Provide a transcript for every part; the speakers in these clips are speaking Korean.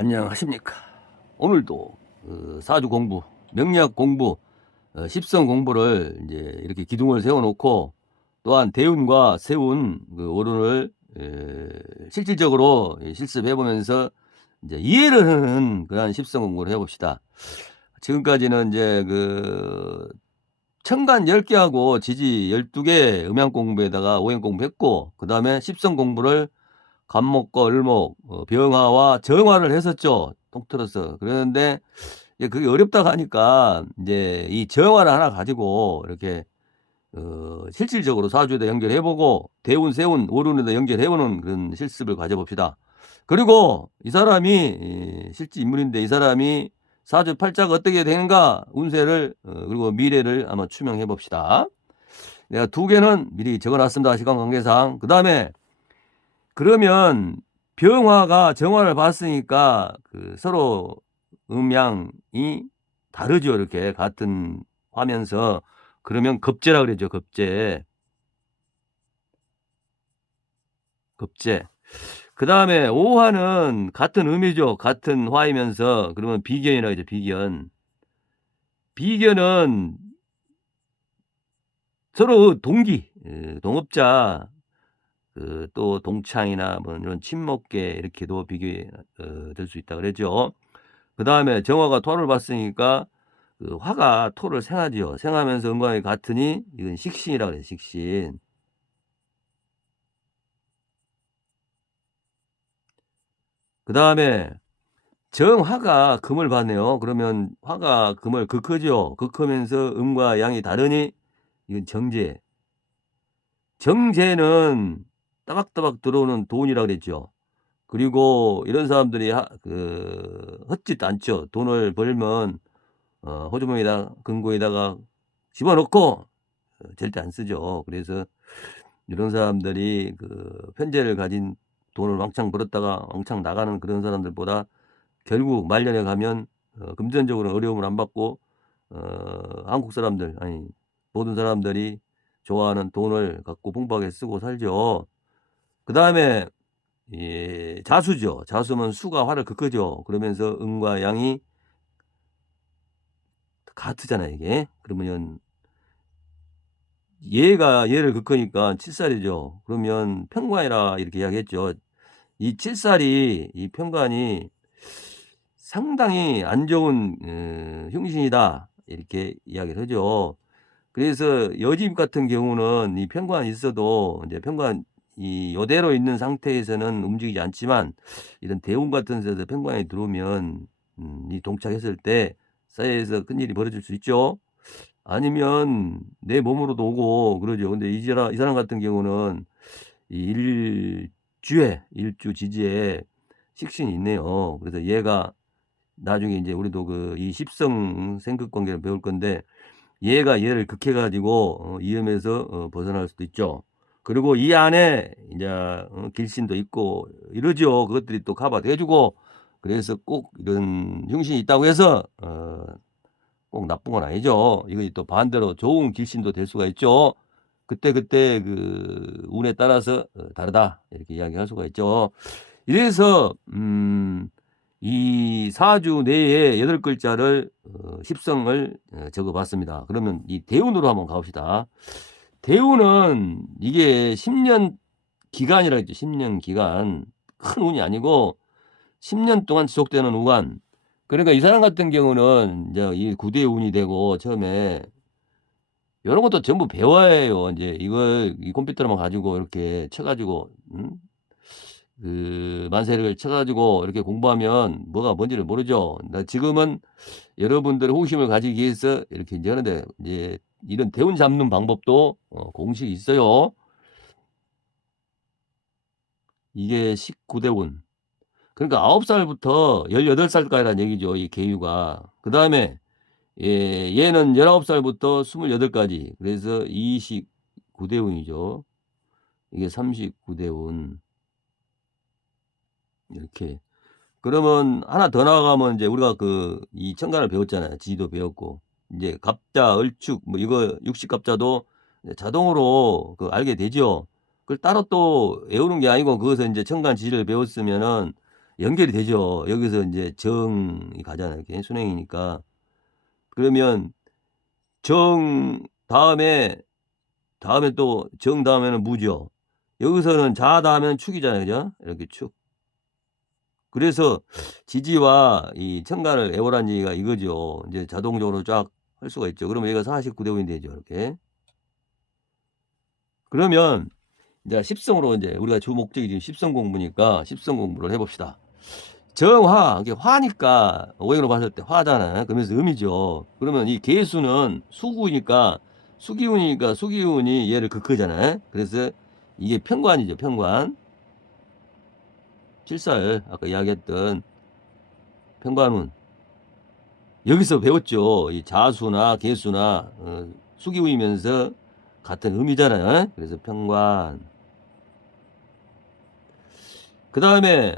안녕하십니까. 오늘도 사주 공부, 명리학 공부, 십성 공부를 이제 이렇게 기둥을 세워놓고 또한 대운과 세운 그 오론을 실질적으로 실습해보면서 이제 이해를 하는 그러한 십성 공부를 해봅시다. 지금까지는 이제 그 천간 10개하고 지지 12개 음양 공부에다가 오행 공부했고, 그 다음에 십성 공부를 간목과 을목, 병화와 정화를 했었죠. 통틀어서. 그러는데 그게 어렵다고 하니까 이제 이 정화를 하나 가지고 이렇게 실질적으로 사주에다 연결해보고 대운, 세운, 오run에다 연결해보는 그런 실습을 가져봅시다. 그리고 이 사람이 실제 인물인데 이 사람이 사주 팔자가 어떻게 되는가 운세를 그리고 미래를 한번 추명해 봅시다. 내가 2개는 미리 적어놨습니다. 시간 관계상. 그 다음에 그러면 병화가 정화를 봤으니까 그 서로 음양이 다르죠. 이렇게 같은 화면서. 그러면 겁재라 그러죠. 겁재. 겁재. 그 다음에 오화는 같은 음이죠. 같은 화이면서 그러면 비견이라 그러죠. 비견. 비견은 서로 동기, 동업자, 또 동창이나 뭐 이런 친목계 이렇게도 비교될 수 있다 그랬죠. 그 다음에 정화가 토를 봤으니까 그 화가 토를 생하지요. 생하면서 음광이 같으니 이건 식신이라 그래요. 식신. 그 다음에 정화가 금을 봤네요. 그러면 화가 금을 극하죠. 극하면서 음과 양이 다르니 이건 정제. 정제는 따박따박 들어오는 돈이라 그랬죠. 그리고 이런 사람들이 헛짓 않죠. 돈을 벌면 호주머니에다 금고에다가 집어넣고 절대 안 쓰죠. 그래서 이런 사람들이 그 편재를 가진 돈을 왕창 벌었다가 왕창 나가는 그런 사람들보다 결국 말년에 가면 금전적으로 어려움을 안 받고 한국 사람들 아니 모든 사람들이 좋아하는 돈을 갖고 풍부하게 쓰고 살죠. 그 다음에 자수죠. 자수면 수가 화를 극하죠. 그러면서 음과 양이 같으잖아요, 이게. 그러면 얘가 얘를 극하니까 칠살이죠. 그러면 편관이라 이렇게 이야기했죠. 이 칠살이 이 편관이 상당히 안 좋은 흉신이다 이렇게 이야기를 하죠. 그래서 여집 같은 경우는 이 편관이 있어도 이제 편관 이 요대로 있는 상태에서는 움직이지 않지만 이런 대운 같은 데서 편관이 들어오면 이 동착했을 때 사회에서 큰일이 벌어질 수 있죠. 아니면 내 몸으로도 오고 그러죠. 근데 이 사람 같은 경우는 이 일주 지지에 식신이 있네요. 그래서 얘가 나중에 이제 우리도 그 이 십성 생극 관계를 배울 건데 얘가 얘를 극해 가지고 위험에서 벗어날 수도 있죠. 그리고 이 안에 이제 길신도 있고 이러죠. 그것들이 또 커버도 해 주고 그래서 꼭 이런 흉신이 있다고 해서 꼭 나쁜 건 아니죠. 이거 또 반대로 좋은 길신도 될 수가 있죠. 그때그때 그 운에 따라서 다르다 이렇게 이야기할 수가 있죠. 이래서 이 사주 내에 8글자를 십성을 적어 봤습니다. 그러면 이 대운으로 한번 가봅시다. 대운은 이게 10년 기간이라 했죠. 10년 기간. 큰 운이 아니고 10년 동안 지속되는 우간. 그러니까 이 사람 같은 경우는 이제 이 구대 운이 되고 처음에 이런 것도 전부 배워야 해요. 이제 이걸 이 컴퓨터로만 가지고 이렇게 쳐 가지고 그 만세력을 쳐 가지고 이렇게 공부하면 뭐가 뭔지를 모르죠. 나 지금은 여러분들의 호기심을 가지기 위해서 이렇게 이제 하는데 이제 이런 대운 잡는 방법도 공식이 있어요. 이게 19대 운. 그러니까 9살부터 18살까지란 얘기죠, 이 계유가. 그다음에 얘는 19살부터 28까지. 그래서 29대 운이죠. 이게 39대 운. 이렇게. 그러면 하나 더 나아가면 이제 우리가 이 천간을 배웠잖아요. 지도 배웠고. 이제 갑자, 을축 뭐 이거 육식갑자도 자동으로 알게 되죠. 그걸 따로 또 외우는 게 아니고 그것을 이제 천간 지를 배웠으면은 연결이 되죠. 여기서 이제 정이 가잖아요. 이렇게 순행이니까. 그러면 정 다음에 또 정 다음에는 무죠. 여기서는 자 다음에는 축이잖아요. 그죠? 이렇게 축. 그래서 지지와 이 천간을 애월한 얘기가 이거죠. 이제 자동적으로 쫙 할 수가 있죠. 그러면 얘가 49대 5이 되죠. 이렇게. 그러면 이제 십성으로 이제 우리가 주 목적이 지금 십성 공부니까 십성 공부를 해봅시다. 정화, 이게 화니까 오행으로 봤을 때 화잖아요. 그러면서 음이죠. 그러면 이 계수는 수구니까 수기운이 얘를 극크잖아요. 그래서 이게 편관이죠. 편관. 필살 아까 이야기했던 편관운. 여기서 배웠죠. 이 자수나 계수나 수기운이면서 같은 음이잖아요. 그래서 편관. 그 다음에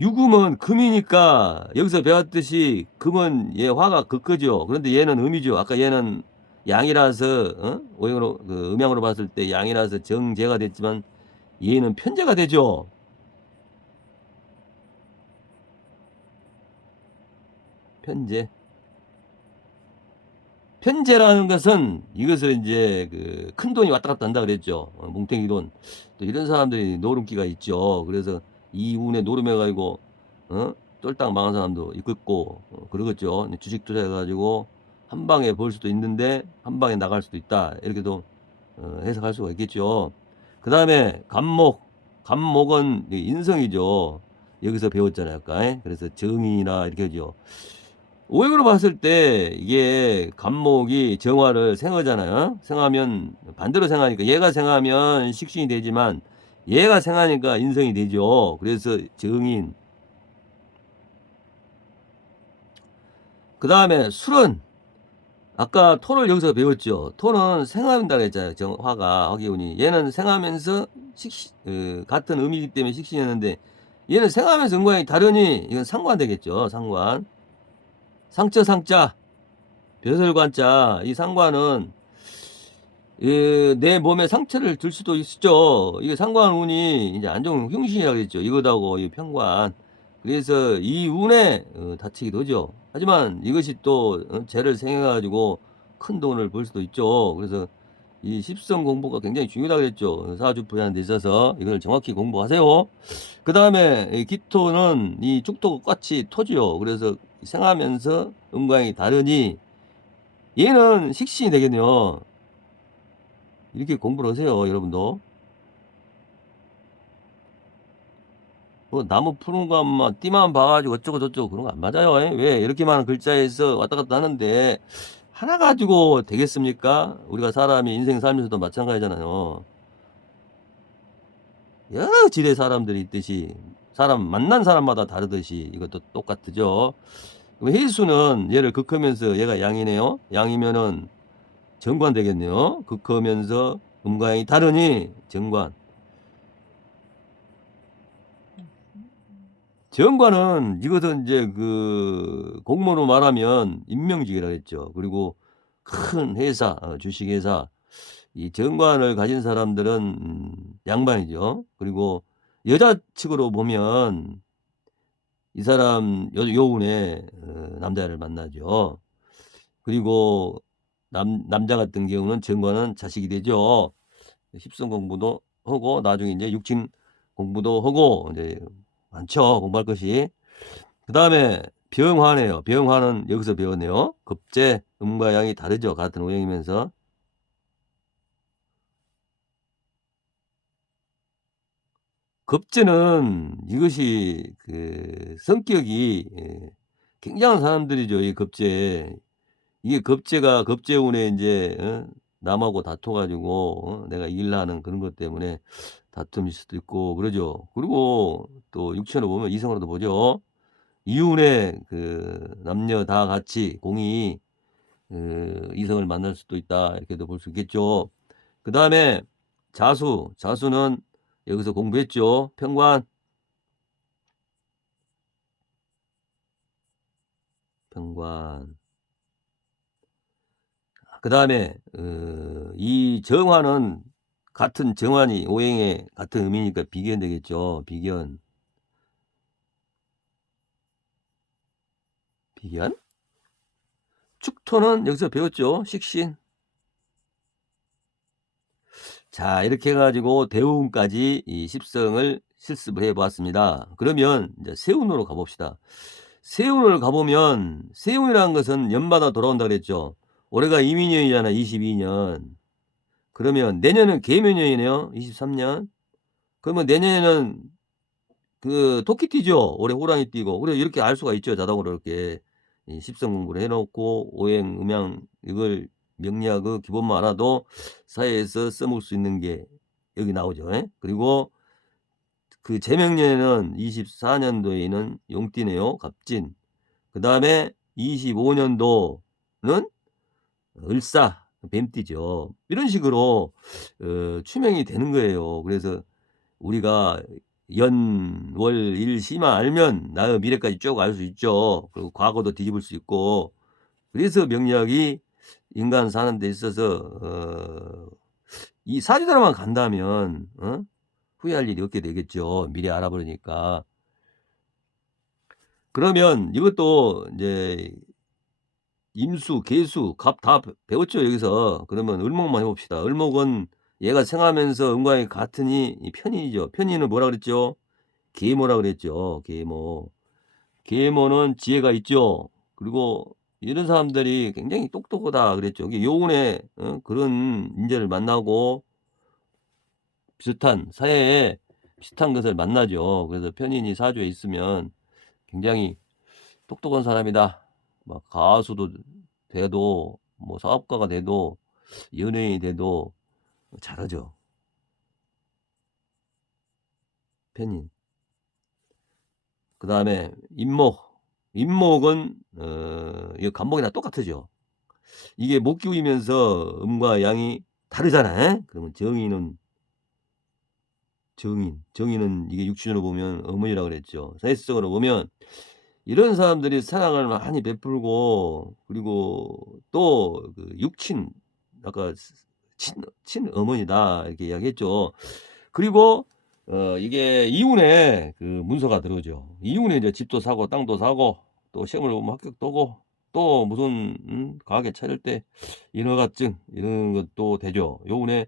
유금은 금이니까 여기서 배웠듯이 금은 얘 화가 극크죠. 그런데 얘는 음이죠. 아까 얘는 양이라서 오행으로 음양으로 봤을 때 양이라서 정제가 됐지만 얘는 편제가 되죠. 편제. 편제라는 것은 이것을 이제 큰 돈이 왔다 갔다 한다 그랬죠. 뭉탱이 돈. 또 이런 사람들이 노름기가 있죠. 그래서 이 운에 노름해가지고 쫄딱 망한 사람도 있고 그러겠죠. 주식 투자해가지고 한 방에 벌 수도 있는데 한 방에 나갈 수도 있다. 이렇게도 해석할 수가 있겠죠. 그 다음에 간목은 인성이죠. 여기서 배웠잖아요. 아까. 그래서 정이나 이렇게 하죠. 오행으로 봤을 때 이게 간목이 정화를 생하잖아요. 생하면 반대로 생하니까 얘가 생하면 식신이 되지만 얘가 생하니까 인성이 되죠. 그래서 정인. 그 다음에 술은 아까 토를 여기서 배웠죠. 토는 생합니다 그랬잖아요. 화가 화기운이. 얘는 생하면서 같은 음이기 때문에 식신이었는데 얘는 생하면서 음과이 다르니 이건 상관 되겠죠. 상관. 상자. 벼슬관자. 이 상관은 내 몸에 상처를 줄 수도 있죠. 이게 상관운이 이제 안 좋은 흉신이라고 그랬죠. 이거다고 이 편관. 그래서 이 운에 다치기도 하죠. 하지만 이것이 또 죄를 생해가지고 큰 돈을 벌 수도 있죠. 그래서 이 십성 공부가 굉장히 중요하다 그랬죠. 사주부여하는 데 있어서 이걸 정확히 공부하세요. 그 다음에 이 기토는 이 축토같이 토죠. 그래서 생하면서 음광이 다르니 얘는 식신이 되겠네요. 이렇게 공부를 하세요, 여러분도. 뭐 나무 푸는 것만 띠만 봐가지고 어쩌고 저쩌고 그런 거 안 맞아요. 왜 이렇게 많은 글자에서 왔다 갔다 하는데 하나 가지고 되겠습니까? 우리가 사람이 인생 살면서도 마찬가지잖아요. 여러 지대 사람들이 있듯이 사람 만난 사람마다 다르듯이 이것도 똑같죠. 그럼 해수는 얘를 극하면서 얘가 양이네요. 양이면은 정관 되겠네요. 극하면서 음과 양이 다르니 정관. 정관은 이것은 이제 공무로 말하면 임명직이라 했죠. 그리고 큰 회사, 주식회사 이 정관을 가진 사람들은 양반이죠. 그리고 여자 측으로 보면 이 사람 여운에 남자를 만나죠. 그리고 남자 같은 경우는 정관은 자식이 되죠. 십성 공부도 하고 나중에 이제 육친 공부도 하고 이제 많죠. 공부할 것이. 그 다음에 병화네요. 병화는 여기서 배웠네요. 급제, 음과 양이 다르죠. 같은 오행이면서. 급제는 이것이 성격이 굉장한 사람들이죠. 이 급제. 이게 급제가 급제운에 이제 남하고 다퉈가지고 내가 일하는 그런 것 때문에 다툼일 수도 있고 그러죠. 그리고 또 육체로 보면 이성으로도 보죠. 이운에 남녀 다 같이 공이 이성을 만날 수도 있다 이렇게도 볼 수 있겠죠. 그 다음에 자수는 여기서 공부했죠. 편관. 그 다음에 이 정화는 같은 정환이 오행에 같은 의미니까 비견 되겠죠. 비견. 비견. 축토는 여기서 배웠죠. 식신. 자, 이렇게 해가지고 대운까지 이 십성을 실습을 해보았습니다. 그러면 이제 세운으로 가봅시다. 세운을 가보면 세운이라는 것은 연마다 돌아온다 그랬죠. 올해가 이민년이잖아. 22년. 그러면 내년은 계묘년이네요. 23년. 그러면 내년에는 그 토끼 띠죠. 올해 호랑이 띠고. 그래 이렇게 알 수가 있죠. 자동으로 이렇게 이 십성 공부를 해놓고 오행, 음양 이걸 명리학 기본만 알아도 사회에서 써먹을 수 있는 게 여기 나오죠. 예? 그리고 그 제명년에는 24년도에는 용띠네요. 갑진. 그 다음에 25년도는 을사, 뱀띠죠. 이런 식으로 추명이 되는 거예요. 그래서 우리가 연, 월, 일, 시만 알면 나의 미래까지 쭉 알 수 있죠. 그리고 과거도 뒤집을 수 있고. 그래서 명리학이 인간 사는 데 있어서 이 사주대로만 간다면 후회할 일이 없게 되겠죠. 미래 알아버리니까. 그러면 이것도 이제 임수, 계수, 갑 다 배웠죠. 여기서. 그러면 을목만 해봅시다. 을목은 얘가 생하면서 음과이 같으니 편인이죠. 편인은 뭐라 그랬죠? 계모라 그랬죠. 계모. 계모는 지혜가 있죠. 그리고 이런 사람들이 굉장히 똑똑하다 그랬죠. 이게 요운에 그런 인재를 만나고 비슷한 사회에 비슷한 것을 만나죠. 그래서 편인이 사주에 있으면 굉장히 똑똑한 사람이다. 막 가수도 돼도 뭐 사업가가 돼도 연예인이 돼도 잘하죠. 편인. 그 다음에 임목. 임목은 이 간목이랑 똑같죠. 이게 목기우이면서 음과 양이 다르잖아요. 그러면 정인은 정인은 이게 육신으로 보면 어머니라고 그랬죠. 사회성으로 보면 이런 사람들이 사랑을 많이 베풀고 그리고 또 그 육친 아까 친어머니다 이렇게 이야기했죠. 그리고 이게 이운에 그 문서가 들어오죠. 이운에 이제 집도 사고 땅도 사고 또 시험을 보면 합격도 오고 또 무슨 가게 차릴 때 인허가증 이런 것도 되죠. 요운에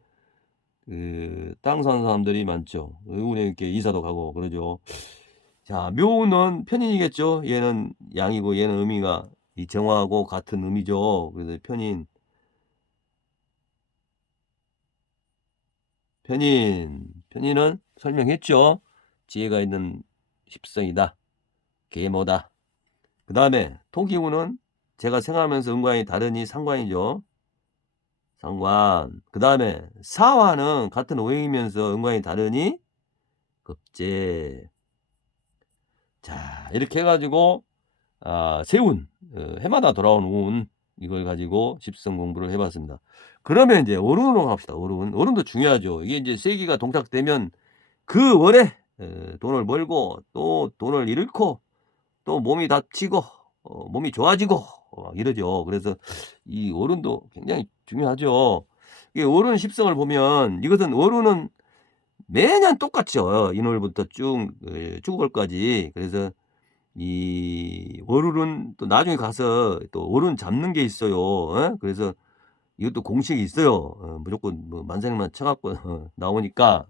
그 땅 사는 사람들이 많죠. 요운에 이렇게 이사도 가고 그러죠. 자, 묘는 편인이겠죠. 얘는 양이고 얘는 음이가 이 정화하고 같은 음이죠. 그래서 편인은 설명했죠. 지혜가 있는 십성이다. 계모다. 그 다음에 토기운은 제가 생각하면서 음관이 다르니 상관이죠. 상관. 그 다음에 사화는 같은 오행이면서 음관이 다르니 급제. 자, 이렇게 해가지고 세운 해마다 돌아온 운 이걸 가지고 십성 공부를 해봤습니다. 그러면 이제 오른으로 갑시다. 오른도 중요하죠. 이게 이제 세기가 동작되면 그 월에 돈을 벌고 또 돈을 잃고 또 몸이 다치고 몸이 좋아지고 이러죠. 그래서 이 오른도 굉장히 중요하죠. 이 오른 십성을 보면 이것은 오른은 매년 똑같죠. 인월부터 쭉 축월까지. 그래서 이 월요일은 또 나중에 가서 또 월은 잡는 게 있어요. 그래서 이것도 공식이 있어요. 무조건 뭐 만생만 쳐갖고 나오니까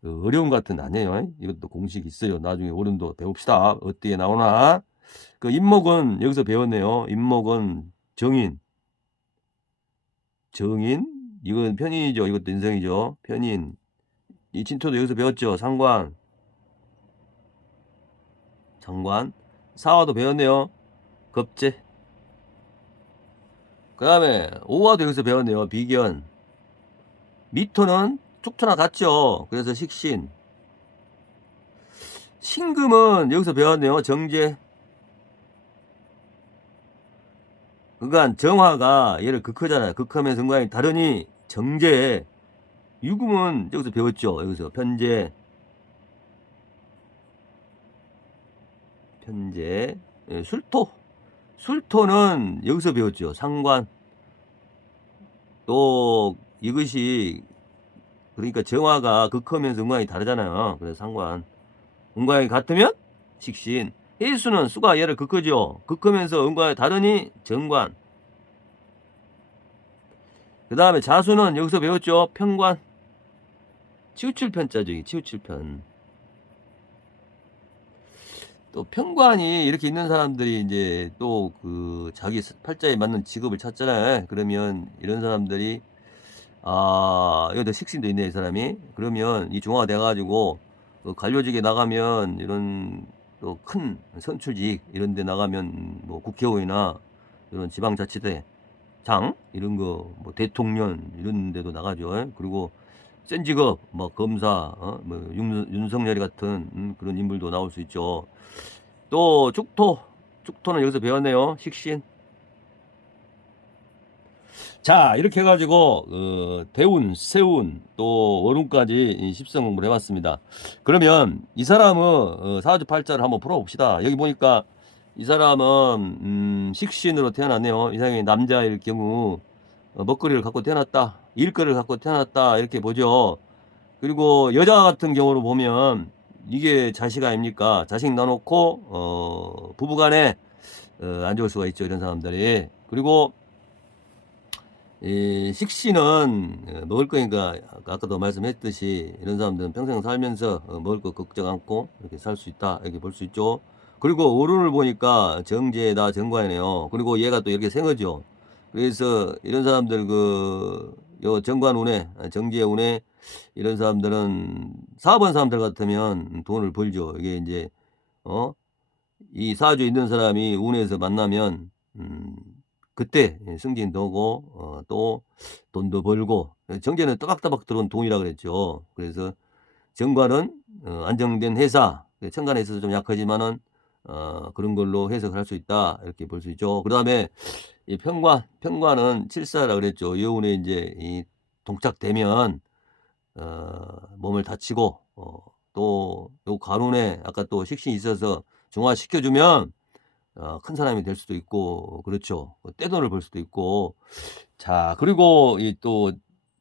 그 어려운 것 같은 아니에요. 이것도 공식이 있어요. 나중에 월은도 배웁시다. 어떻게 나오나. 그 임목은 여기서 배웠네요. 임목은 정인. 이건 편인이죠. 이것도 인성이죠. 편인. 이 진토도 여기서 배웠죠. 상관. 사화도 배웠네요. 겁재. 그 다음에 오화도 여기서 배웠네요. 비견. 미토는 축토나 같죠. 그래서 식신. 신금은 여기서 배웠네요. 정제. 그러니까 정화가 얘를 극하잖아요. 극하면 정관이 다르니 정제. 유금은 여기서 배웠죠. 여기서 편제. 예, 술토는 여기서 배웠죠. 상관. 또 이것이 그러니까 정화가 극하면서 음광이 다르잖아요. 그래서 상관. 음광이 같으면 식신. 해수는 수가 얘를 극크죠. 극크면서 은과에 다르니 정관. 그 다음에 자수는 여기서 배웠죠. 편관. 치우칠 편자죠. 치우칠 편. 또 편관이 이렇게 있는 사람들이 이제 또 그 자기 팔자에 맞는 직업을 찾잖아요. 그러면 이런 사람들이 여기다 식신도 있네 이 사람이. 그러면 이 종화가 돼가지고 그 관료직에 나가면 이런 또 큰 선출직 이런 데 나가면 뭐 국회의원이나 이런 지방자치대 장 이런 거 뭐 대통령 이런 데도 나가죠. 그리고 센 직업 뭐 검사 뭐 윤석열이 같은 그런 인물도 나올 수 있죠. 또 축토는 여기서 배웠네요. 식신. 자 이렇게 해가지고 대운, 세운, 또 월운까지 십성 공부를 해봤습니다. 그러면 이 사람은 사주팔자를 한번 풀어봅시다. 여기 보니까 이 사람은 식신으로 태어났네요. 이 사람이 남자일 경우 먹거리를 갖고 태어났다, 일거리를 갖고 태어났다 이렇게 보죠. 그리고 여자 같은 경우로 보면 이게 자식 아닙니까? 자식 낳아놓고 부부간에 안 좋을 수가 있죠. 이런 사람들이. 그리고 이 식신은 먹을 거니까 아까도 말씀했듯이 이런 사람들은 평생 살면서 먹을 거 걱정 않고 이렇게 살 수 있다 이렇게 볼 수 있죠. 그리고 오른을 보니까 정제다 정관이네요. 그리고 얘가 또 이렇게 생어죠. 그래서 이런 사람들 요 정관운에 정제운에 이런 사람들은 4번 사람들 같으면 돈을 벌죠. 이게 이제 이 사주에 있는 사람이 운에서 만나면 그때 승진도 오고 또 돈도 벌고. 정제는 또박또박 들어온 돈이라 그랬죠. 그래서 정관은 안정된 회사, 천간에 있어서 좀 약하지만은 그런 걸로 해석을 할 수 있다 이렇게 볼 수 있죠. 그 다음에 이 편관은 칠사라 그랬죠. 여운에 이제 이 동착되면 몸을 다치고 또 요 관운에 아까 또 식신이 있어서 중화시켜주면 큰 사람이 될 수도 있고 그렇죠. 떼돈을 벌 수도 있고. 자 그리고 이 또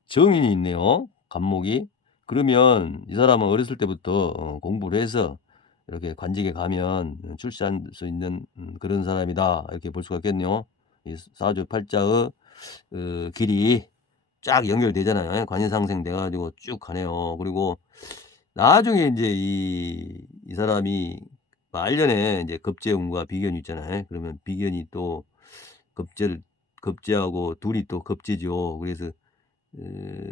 정인이 있네요. 간목이. 그러면 이 사람은 어렸을 때부터 공부를 해서 이렇게 관직에 가면 출세할 수 있는 그런 사람이다 이렇게 볼 수가 있겠네요. 이 사주 팔자의 길이 쫙 연결되잖아요. 관인상생 돼가지고 쭉 가네요. 그리고 나중에 이제 이 사람이 말년에 이제 겁재운과 비견이 있잖아요. 그러면 비견이 또 겁재하고 둘이 또 겁재죠. 그래서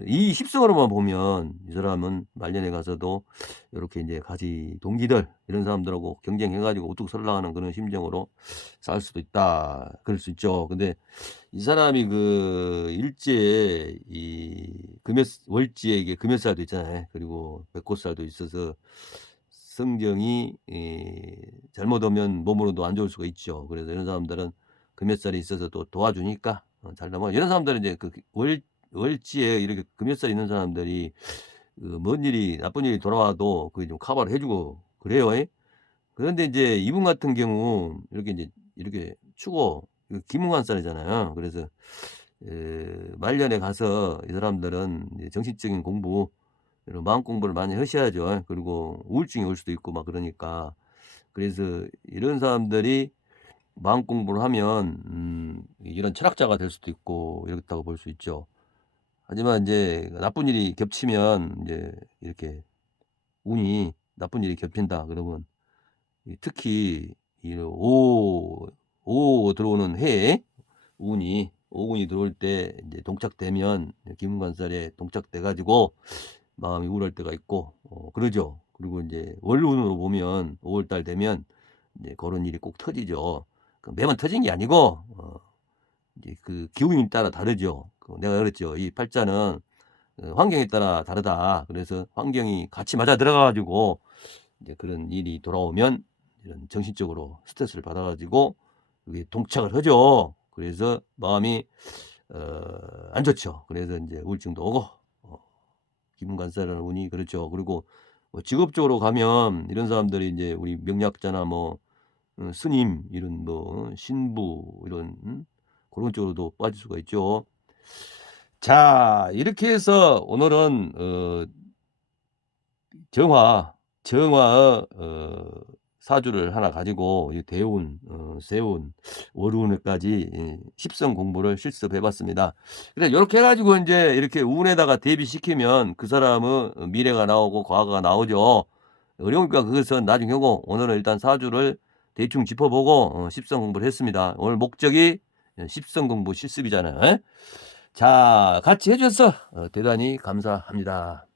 이 십성으로만 보면 이 사람은 말년에 가서도 이렇게 이제 가지 동기들 이런 사람들하고 경쟁해가지고 우뚝 설라가는 그런 심정으로 살 수도 있다. 그럴 수 있죠. 근데 이 사람이 일지에 월지에 이게 금요살도 있잖아요. 그리고 백호살도 있어서 성정이 잘못 오면 몸으로도 안 좋을 수가 있죠. 그래서 이런 사람들은 금요살이 있어서 또 도와주니까 잘 넘어. 이런 사람들은 이제 월지에 이렇게 금요살이 있는 사람들이 뭔 일이 나쁜 일이 돌아와도 그게 좀 커버를 해주고 그래요. 그런데 이제 이분 같은 경우 이렇게 추고 기문관살이잖아요. 그래서 말년에 가서 이 사람들은 이제 정신적인 공부, 이런 마음 공부를 많이 하셔야죠. 그리고 우울증이 올 수도 있고 막 그러니까. 그래서 이런 사람들이 마음 공부를 하면 이런 철학자가 될 수도 있고 이렇다고 볼 수 있죠. 하지만 이제 나쁜 일이 겹치면 이제 이렇게 운이 나쁜 일이 겹친다 그러면 특히 오 들어오는 해에 오운이 들어올 때 이제 동착되면 기문관살에 동착돼 가지고 마음이 우울할 때가 있고 그러죠. 그리고 이제 월운으로 보면 5월달 되면 이제 그런 일이 꼭 터지죠. 매번 터진 게 아니고 이제 그 기운에 따라 다르죠. 내가 그랬죠. 이 팔자는 환경에 따라 다르다. 그래서 환경이 같이 맞아 들어가 가지고 이제 그런 일이 돌아오면 이런 정신적으로 스트레스를 받아 가지고 이게 동착을 하죠. 그래서 마음이 안 좋죠. 그래서 이제 우울증도 오고 기문관살하는 운이 그렇죠. 그리고 뭐 직업적으로 가면 이런 사람들이 이제 우리 명리학자나 뭐 스님 이런 뭐 신부 이런 그런 쪽으로도 빠질 수가 있죠. 자 이렇게 해서 오늘은 정화의 사주를 하나 가지고 이 대운, 세운, 월운까지 십성 공부를 실습해 봤습니다. 그래 요렇게 해 가지고 인제 이렇게 운에다가 대비시키면 그 사람의 미래가 나오고 과거가 나오죠. 어려우니까 그것은 나중에 하고 오늘은 일단 사주를 대충 짚어 보고 십성 공부를 했습니다. 오늘 목적이 십성 공부 실습이잖아요. 예? 자 같이 해 주셔서 대단히 감사합니다.